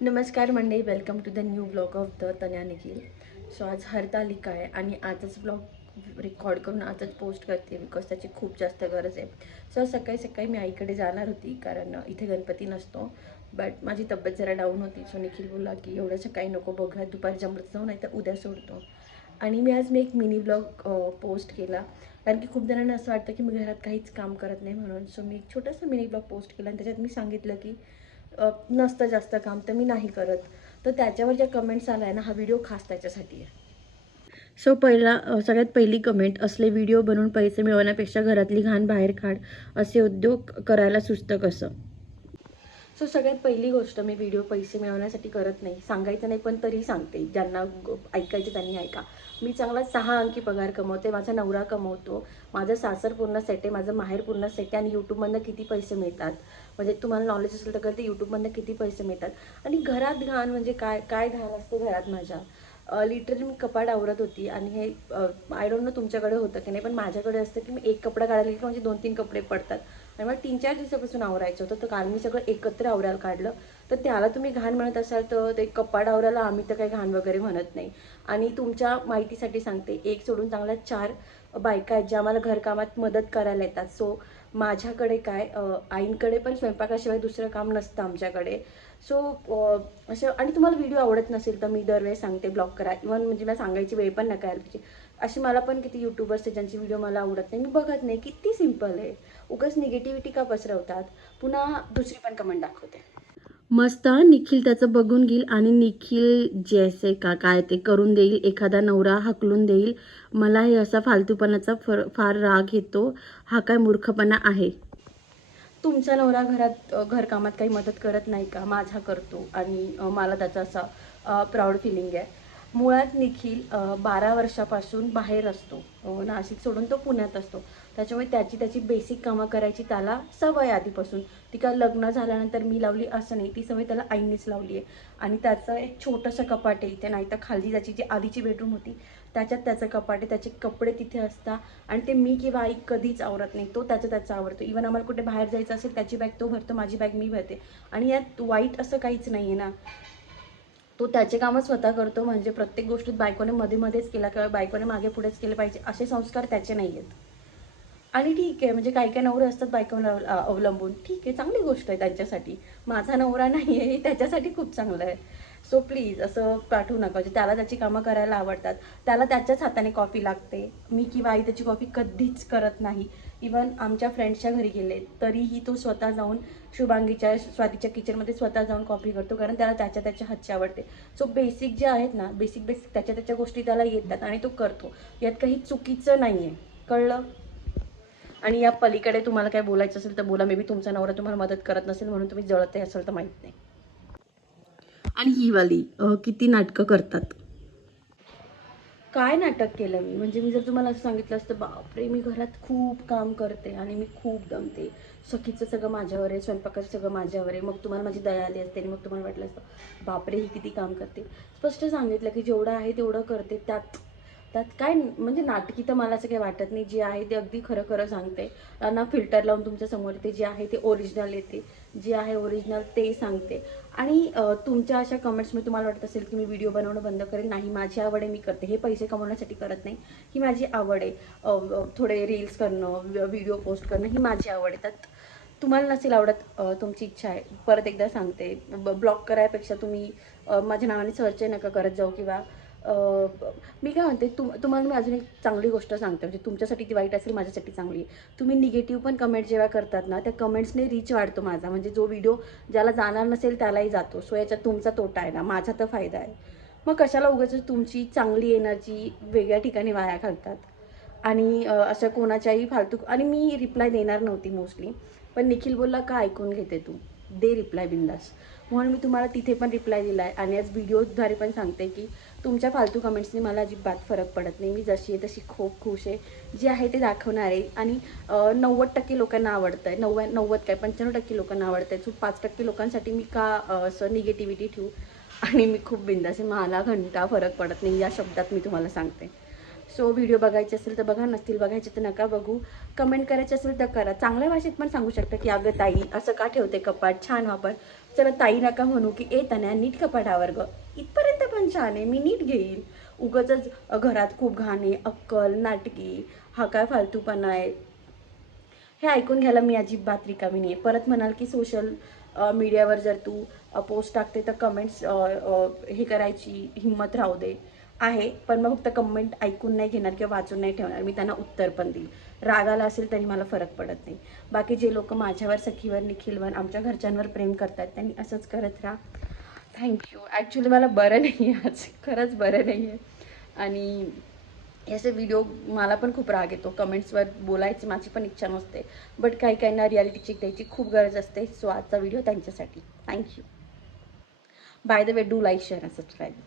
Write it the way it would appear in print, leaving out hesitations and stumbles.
नमस्कार मंडळी, welcome to the new blog of the Tanya Nikhil. So आज हरतालिका आहे आणि आजच ब्लॉग रेकॉर्ड करून आजच पोस्ट करते बिकॉज त्याची खूप जास्त गरज आहे. सो सकाळी सकाळी मी आईकडे जाणार होती कारण इथे गणपती नसतो, बट माझी तब्येत जरा डाऊन होती. सो निखिल बोलला की एवढं सकाळी नको, बघा दुपारी जमत जाऊ नाही तर उद्या सोडतो. आणि मी एक मिनी ब्लॉग पोस्ट केला कारण की खूप जणांना असं वाटतं की मी घरात काहीच काम करत नाही म्हणून. सो मी एक छोटासा मिनी ब्लॉग पोस्ट केला आणि त्याच्यात मी सांगितलं की नसतं जास्त काम तर मी नाही करत. तर त्याच्यावर ज्या कमेंट्स आल्या ना, हा व्हिडिओ खास त्याच्यासाठी आहे. सो सगळ्यात पहिली कमेंट, असले व्हिडिओ बनवून पैसे मिळवण्यापेक्षा घरातली घाण बाहेर काढ, असे उद्योग करायला सुचतं कसं. सो सगळ्यात पहिली गोष्ट, मी व्हिडिओ पैसे मिळवण्यासाठी करत नाही, सांगायचं नाही पण तरी सांगते. ज्यांना ऐकायचं त्यांनी ऐका. मी चांगला 6 अंकी पगार कमवते, माझा नवरा कमवतो, माझं सासर पूर्ण सेट आहे, माझं माहेर पूर्ण सेट आहे. आणि यूट्यूबमधनं किती पैसे मिळतात म्हणजे तुम्हाला नॉलेज असेल तर कळते यूट्यूबमधनं किती पैसे मिळतात. आणि घरात घाण म्हणजे काय काय घाण असते घरात माझ्या. लिटरली मी कपाट आवरत होती आणि हे आय डोंट नो तुमच्याकडे होतं की नाही, पण माझ्याकडे असतं की मी एक कपडा काढायला की म्हणजे 2-3 कपडे पडतात. आणि मला 3-4 दिवसापासून आवरायचं होतं, तर काल मी सगळं एकत्र आवरायला काढलं. तर त्याला तुम्ही घाण म्हणत असाल तर ते कपाट आवरायला आम्ही तर काही घाण वगैरे म्हणत नाही. आणि तुमच्या माहितीसाठी सांगते, एक सोडून चांगल्या 4 बायका आहेत ज्या मला घरकामात मदत करायला येतात. सो माझ्याकडे काय आईंकडे पण स्वयंपाकाशिवाय दुसरं काम नसतं आमच्याकडे. सो असं. आणि तुम्हाला व्हिडिओ आवडत नसेल तर मी दरवेळेस सांगते ब्लॉक करा. इव्हन म्हणजे मला सांगायची वेळ पण नका यायला पाहिजे. अशी मला पण किती यूट्यूबर्स आहेत ज्यांची व्हिडिओ मला आवडत नाही, मी बघत नाही. किती सिम्पल आहे. उगाच निगेटिव्हिटी का पसरवतात. पुन्हा दुसरी पण कमेंट दाखवते. मस्त निखिल त्याचं बघून घेईल आणि निखिल जैसे का काय ते करून देईल, एखादा नवरा हकलून देईल. मला हे असा फालतूपणाचा फार राग येतो. हा काय मूर्खपणा आहे. तुमचा नवरा घरकामात काही मदत करत नाही का? माझा करतो आणि मला त्याचा असा प्राऊड फिलिंग आहे. मुळात निखिल 12 वर्षापासून बाहेर असतो. नाशिक सोडून तो पुण्यात असतो. त्याच्यामुळे त्याची बेसिक कामं करायची त्याला सवय आधीपासून. ती काय लग्न झाल्यानंतर मी लावली असं नाही, ती सवय त्याला आईनीच लावली आहे. आणि त्याचं एक छोटंसं कपाट आहे इथे, नाही तर खाली त्याची जी आधीची बेडरूम होती त्याच्यात त्याचं कपाट आहे, त्याचे कपडे तिथे असतात. आणि ते मी किंवा आई कधीच आवरत नाही, तो त्याचं आवडतो. इव्हन आम्हाला कुठे बाहेर जायचं असेल त्याची बॅग तो भरतो, माझी बॅग मी भरते. आणि यात वाईट असं काहीच नाही आहे ना. तो त्याचे कामं स्वतः करतो, म्हणजे प्रत्येक गोष्टीत बायकोने मध्येच केला किंवा बायकोने मागे पुढेच केले पाहिजे असे संस्कार त्याचे नाही आहेत. आणि ठीक आहे, म्हणजे काही काही नवरे असतात बायकोवर अवलंबून, ठीक आहे, चांगली गोष्ट आहे त्यांच्यासाठी. माझा नवरा नाही आहे, त्याच्यासाठी खूप चांगलं आहे. सो प्लीज असं पाठवू नका. म्हणजे त्याला त्याची कामं करायला आवडतात, त्याला त्याच्याच हाताने कॉफी लागते. मी किंवा आई त्याची कॉफी कधीच करत नाही. इवन आमच्या फ्रेंड्सच्या घरी गेले तरीही तो स्वतः जाऊन शुभांगीच्या स्वातीच्या किचनमध्ये स्वतः जाऊन कॉफी करतो, कारण त्याला त्याच्या हातची आवडते. सो बेसिक जे आहेत ना, बेसिक त्याच्या गोष्टी त्याला येतात आणि तो करतो. यात काही चुकीचं नाही आहे, कळलं. आणि या पलीकडे तुम्हाला काय बोलायचं असेल तर बोला. मे बी तुमचा नवरा तुम्हाला मदत करत नसेल म्हणून तुम्ही जळते असेल तर माहीत नाही. आणि ही वाली किती नाटकं करतात. काय नाटक केलं मी? म्हणजे मी जर तुम्हाला असं सांगितलं असतं, बापरे मी घरात खूप काम करते आणि मी खूप दमते, सखीचं सगळं माझ्यावर आहे, स्वयंपाकाचं सगळं माझ्यावर आहे, मग तुम्हाला माझी दया आली असते आणि मग तुम्हाला वाटलं असतं बापरे ही किती काम करते. स्पष्ट सांगितलं की जेवढं आहे तेवढं करते. त्यात त्यात काय म्हणजे नाटकी तर मला असं काही वाटत नाही. जे आहे ते अगदी खरं खरं सांगते. ना फिल्टर लावून तुमच्या समोर येते. जे आहे ते ओरिजिनल येते, जे आहे ओरिजिनल ते सांगते. आणि तुमच्या अशा कमेंट्समध्ये तुम्हाला वाटत असेल की मी व्हिडिओ बनवणं बंद करेल. नाही, माझी आवड आहे, मी करते. हे पैसे कमवण्यासाठी करत नाही, ही माझी आवड आहे. थोडे रील्स करणं, व्हिडिओ पोस्ट करणं ही माझी आवड आहे. त्यात तुम्हाला नसेल आवडत, तुमची इच्छा आहे. परत एकदा सांगते, ब्लॉक करायपेक्षा तुम्ही माझ्या नावाने सर्च नका करत जाऊ. किंवा मी काय म्हणते, तुम्हाला मी अजून एक चांगली गोष्ट सांगते, म्हणजे तुमच्यासाठी ती वाईट असेल, माझ्यासाठी चांगली आहे. तुम्ही निगेटिव्ह पण कमेंट जेव्हा करतात ना, त्या कमेंट्सने रीच वाढतो माझा. म्हणजे जो व्हिडिओ ज्याला जाणार नसेल त्यालाही जातो. सो याच्यात तुमचा तोटा आहे ना, माझा तर फायदा आहे. मग कशाला उगाच तुमची चांगली एनर्जी वेगळ्या ठिकाणी वाया घालतात. आणि असं कोणाच्याही फालतू. आणि मी रिप्लाय देणार नव्हती मोस्टली, पण निखिल बोलला का ऐकून घेते तू, दे रिप्लाय बिंदास. म्हणून मी तुम्हाला तिथे पण रिप्लाय दिला आहे. आणि आज व्हिडिओद्वारे पण सांगते की तुमच्या फालतू कमेंट्सनी मला अजिबात फरक पडत नाही. मी जशी आहे तशी खूप खुश आहे. जे आहे ते दाखवणार आहे. आणि 90% लोकांना आवडतं आहे, 90 काय 95% लोकांना आवडतं आहे. सो 5% लोकांसाठी मी का असं निगेटिव्हिटी ठेवू. आणि मी खूप बिंदास आहे, मला घंटा फरक पडत नाही, या शब्दात मी तुम्हाला सांगते. सो व्हिडिओ बघायचे असेल तर बघा, नसतील बघायचे तर नका बघू. कमेंट करायचे असेल तर करा. चांगल्या भाषेत पण सांगू शकता की अगं ताई असं का ठेवते कपाट, छान वापर. चला ताई नका म्हणू की ए तन्या नीट कपाट आवर ग, इथपर्यंत पण छान आहे, मी नीट घेईन. उगाचच घरात खूप घाण आहे, अक्कल, नाटकी, हा काय फालतूपणा आहे, हे ऐकून घ्यायला मी अजिबात रिकामी नाही आहे. परत म्हणाल की सोशल मीडियावर जर तू पोस्ट टाकते तर कमेंट्स हे करायची हिंमत राहू दे आहे, पण मग फक्त कमेंट ऐकून नाही घेणार किंवा वाचून नाही ठेवणार, मी त्यांना उत्तर पण देईल. राग आला असेल तरी मला फरक पडत नाही. बाकी जे लोक माझ्यावर, सखीवर, निखिलवर, आमच्या घरच्यांवर प्रेम करतात त्यांनी असंच करत राहा. थँक्यू. ॲक्च्युली मला बरं नाही आहे आज, खरंच बरं नाही आहे. आणि याचे व्हिडिओ मला पण खूप राग येतो, कमेंट्सवर बोलायची माझी पण इच्छा नसते, बट काही काहींना रियालिटी चेक द्यायची खूप गरज असते. सो आजचा व्हिडिओ त्यांच्यासाठी. Thank you. By the way, do like, share and subscribe.